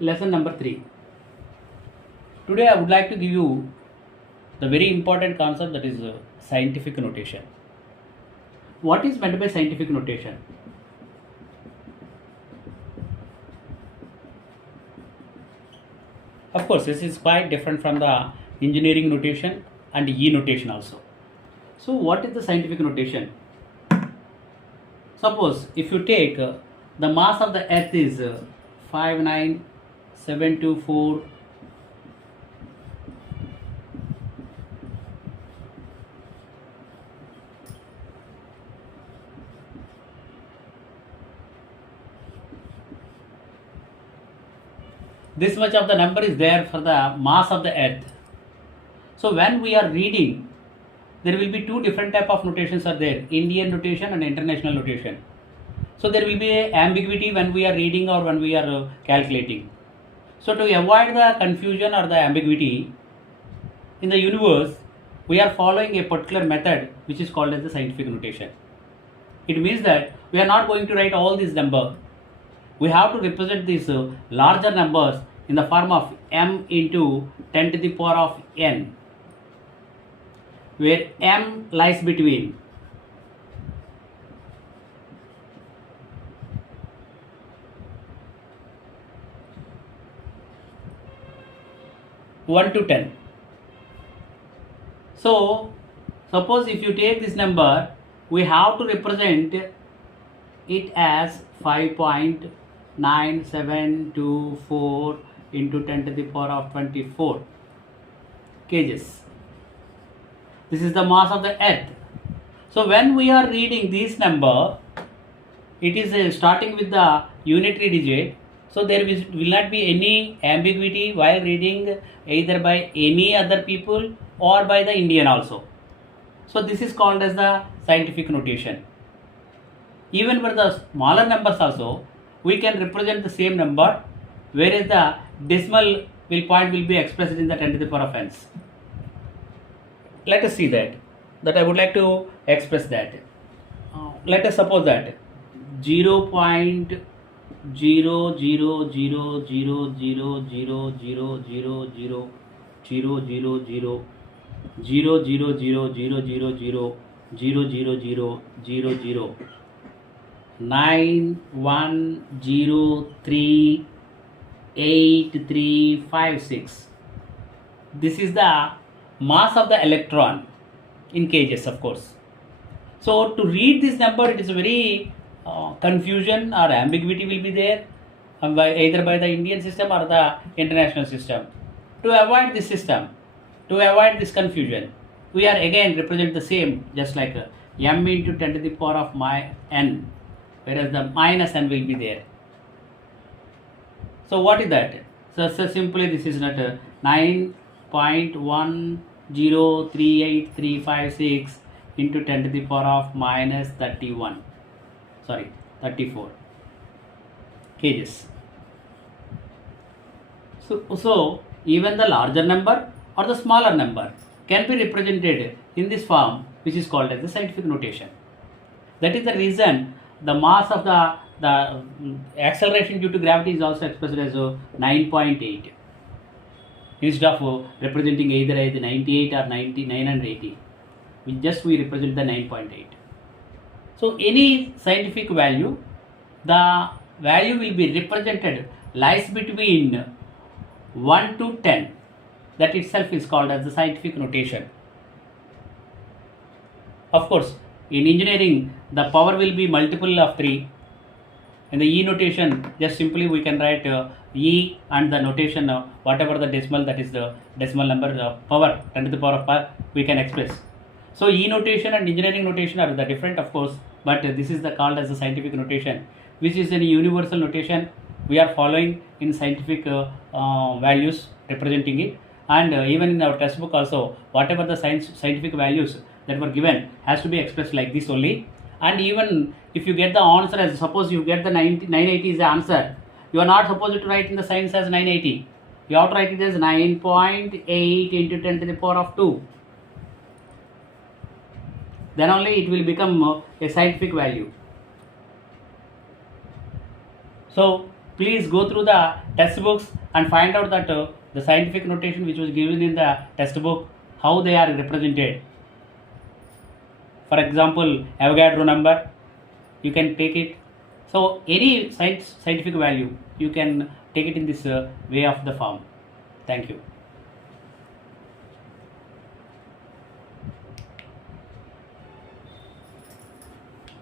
Lesson number 3. Today I would like to give you the very important concept, that is scientific notation. What is meant by scientific notation? Of course, this is quite different from the engineering notation and E notation also. So what is the scientific notation? Suppose if you take the mass of the earth is 59724 this much of the number is there for the mass of the earth. So when we are reading, there will be two different type of notations are there, Indian notation and international notation. So there will be a ambiguity when we are reading or when we are calculating. So to avoid the confusion or the ambiguity in the universe, we are following a particular method which is called as the scientific notation. It means that we are not going to write all these numbers. We have to represent these larger numbers in the form of m into 10 to the power of n, where m lies between 1 to 10. So suppose if you take this number, we have to represent it as 5.9724 into 10 to the power of 24 kgs. This is the mass of the earth. So when we are reading this number, it is starting with the unitary digit. So there will not be any ambiguity while reading either by any other people or by the Indian also. So this is called as the scientific notation. Even for the smaller numbers also, we can represent the same number, whereas the decimal point will be expressed in the 10 to the power of n. Let us see that I would like to express that. Let us suppose that 0.0000000000000000000000000000000000000000000000000000000000000000000000000000000000000000000000000000000000000000000000000000000000000000000000000000000000000000000000000000000000000000000000000000000000000000000000000000000000000000000000000000000000000000000000000000000000000000000000000000000000000000000000000000000000000000000000000000000000000000000000000000000000000000000000000000000000000000000000000000000000000000000000000000000000000000000000000000000000000000000000000000000000000000000000000000000000000000000000000000000000000000000000000000000000000000000000000000000000000000000000000000000000000000000000000000000000000000000source. So to read this number, it is very confusion or ambiguity will be there, either by the Indian system or the international system. To avoid this system, to avoid this confusion, we are again represent the same, just like m into 10 to the power of n, whereas the minus n will be there. So what is that? So simply this is not 9.1038356 into 10 to the power of minus 34 kgs. So even the larger number or the smaller number can be represented in this form, which is called as the scientific notation. That is the reason the mass of the acceleration due to gravity is also expressed as 9.8 instead of representing either as 98 or 980. We represent the 9.8. So any scientific value, the value will be represented lies between 1 to 10. That itself is called as the scientific notation. Of course, in engineering, the power will be multiple of 3. In the E notation, just simply we can write E and the notation whatever the decimal, that is the decimal number power 10 to the power of 5 we can express. So E notation and engineering notation are the different, of course, but this is the called as the scientific notation, which is a universal notation. We are following in scientific values representing it, and even in our textbook also, whatever the scientific values that were given has to be expressed like this only. And even if you get the answer as, suppose you get the 980 is the answer, you are not supposed to write in the science as 980. You have to write it as 9.8 into 10 to the power of 2. Then only it will become a scientific value. So please go through the textbooks and find out that the scientific notation which was given in the textbook, how they are represented. For example, Avogadro number, you can take it. So any scientific value, you can take it in this way of the form. Thank you.